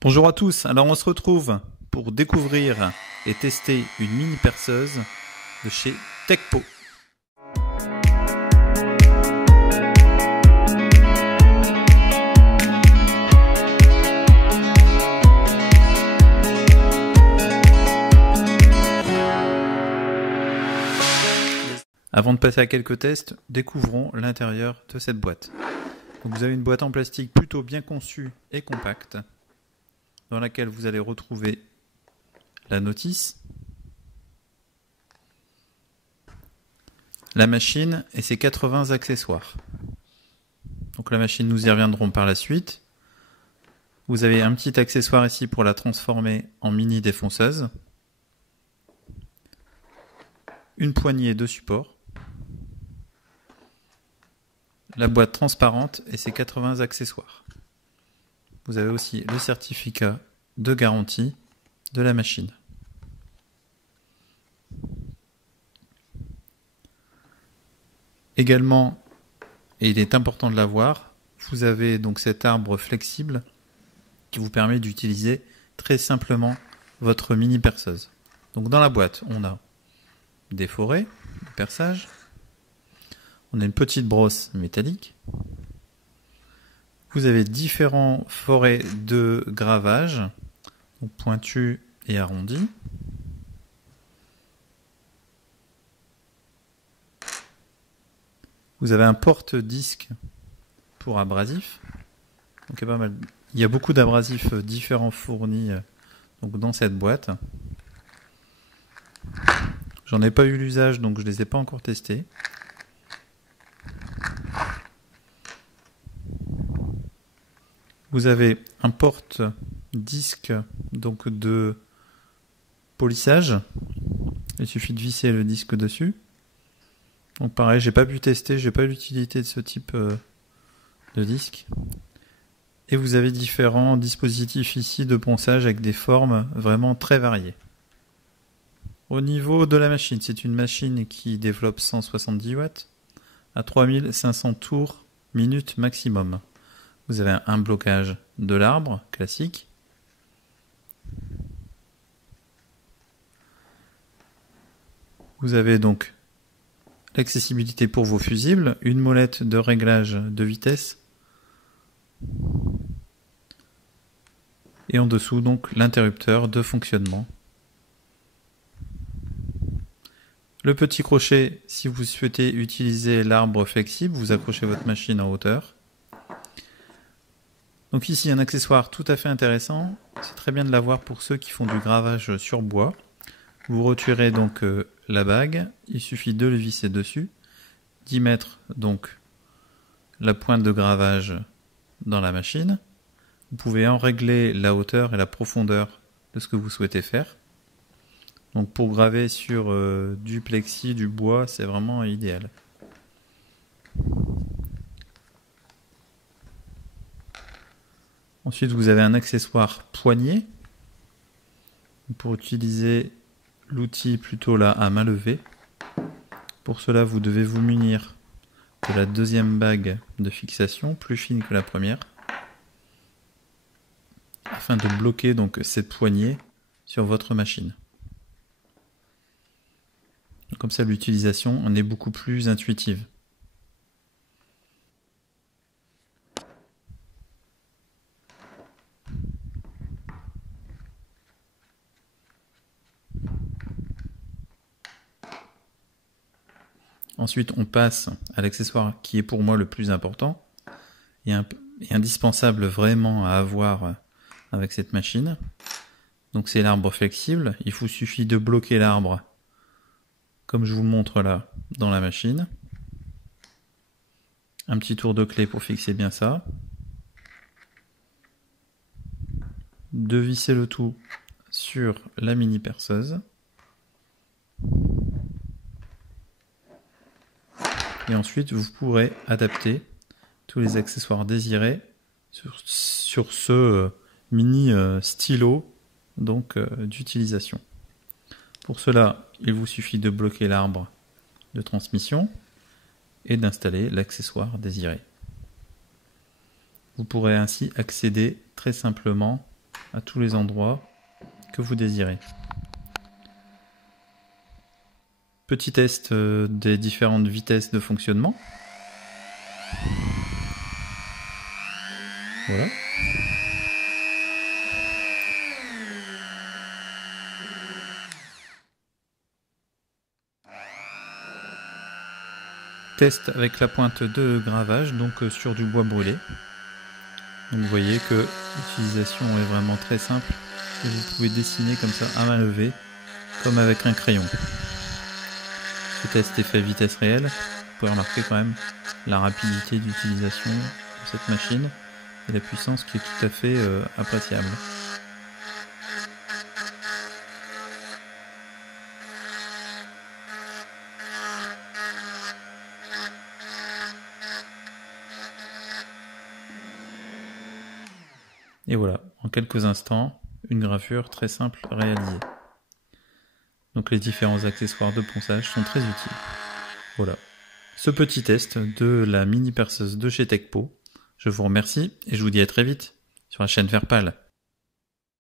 Bonjour à tous, alors on se retrouve pour découvrir et tester une mini perceuse de chez Tekpo. Avant de passer à quelques tests, découvrons l'intérieur de cette boîte. Donc vous avez une boîte en plastique plutôt bien conçue et compacte, dans laquelle vous allez retrouver la notice, la machine et ses 80 accessoires. Donc la machine, nous y reviendrons par la suite. Vous avez un petit accessoire ici pour la transformer en mini défonceuse, une poignée de support, la boîte transparente et ses 80 accessoires. Vous avez aussi le certificat de garantie de la machine. Également, et il est important de l'avoir, vous avez donc cet arbre flexible qui vous permet d'utiliser très simplement votre mini perceuse. Donc dans la boîte, on a des forêts, de perçage, on a une petite brosse métallique. Vous avez différents forêts de gravage, donc pointus et arrondis. Vous avez un porte-disque pour abrasif. Donc il y a beaucoup d'abrasifs différents fournis donc dans cette boîte. J'en ai pas eu l'usage, donc je les ai pas encore testés. Vous avez un porte-disque donc de polissage. Il suffit de visser le disque dessus. Donc pareil, j'ai pas pu tester, j'ai pas l'utilité de ce type de disque. Et vous avez différents dispositifs ici de ponçage avec des formes vraiment très variées. Au niveau de la machine, c'est une machine qui développe 170 watts à 3500 tours minute maximum. Vous avez un blocage de l'arbre classique. Vous avez donc l'accessibilité pour vos fusibles, une molette de réglage de vitesse. Et en dessous, donc, l'interrupteur de fonctionnement. Le petit crochet, si vous souhaitez utiliser l'arbre flexible, vous accrochez votre machine en hauteur. Donc ici, un accessoire tout à fait intéressant. C'est très bien de l'avoir pour ceux qui font du gravage sur bois. Vous retirez donc la bague. Il suffit de le visser dessus, d'y mettre donc la pointe de gravage dans la machine. Vous pouvez en régler la hauteur et la profondeur de ce que vous souhaitez faire. Donc pour graver sur du plexi, du bois, c'est vraiment idéal. Ensuite, vous avez un accessoire poignet pour utiliser l'outil plutôt là à main levée. Pour cela, vous devez vous munir de la deuxième bague de fixation, plus fine que la première, afin de bloquer donc cette poignée sur votre machine. Comme ça, l'utilisation en est beaucoup plus intuitive. Ensuite, on passe à l'accessoire qui est pour moi le plus important et indispensable vraiment à avoir avec cette machine. Donc c'est l'arbre flexible. Il vous suffit de bloquer l'arbre comme je vous le montre là dans la machine. Un petit tour de clé pour fixer bien ça. De visser le tout sur la mini perceuse. Et ensuite, vous pourrez adapter tous les accessoires désirés sur ce mini stylo donc d'utilisation. Pour cela, il vous suffit de bloquer l'arbre de transmission et d'installer l'accessoire désiré. Vous pourrez ainsi accéder très simplement à tous les endroits que vous désirez. Petit test des différentes vitesses de fonctionnement. Voilà. Test avec la pointe de gravage, donc sur du bois brûlé. Donc vous voyez que l'utilisation est vraiment très simple et vous pouvez dessiner comme ça à main levée, comme avec un crayon. Ce test est fait à vitesse réelle. Vous pouvez remarquer quand même la rapidité d'utilisation de cette machine et la puissance qui est tout à fait appréciable. Et voilà, en quelques instants, une gravure très simple réalisée. Donc les différents accessoires de ponçage sont très utiles. Voilà, ce petit test de la mini perceuse de chez Techpo. Je vous remercie et je vous dis à très vite sur la chaîne Verpal.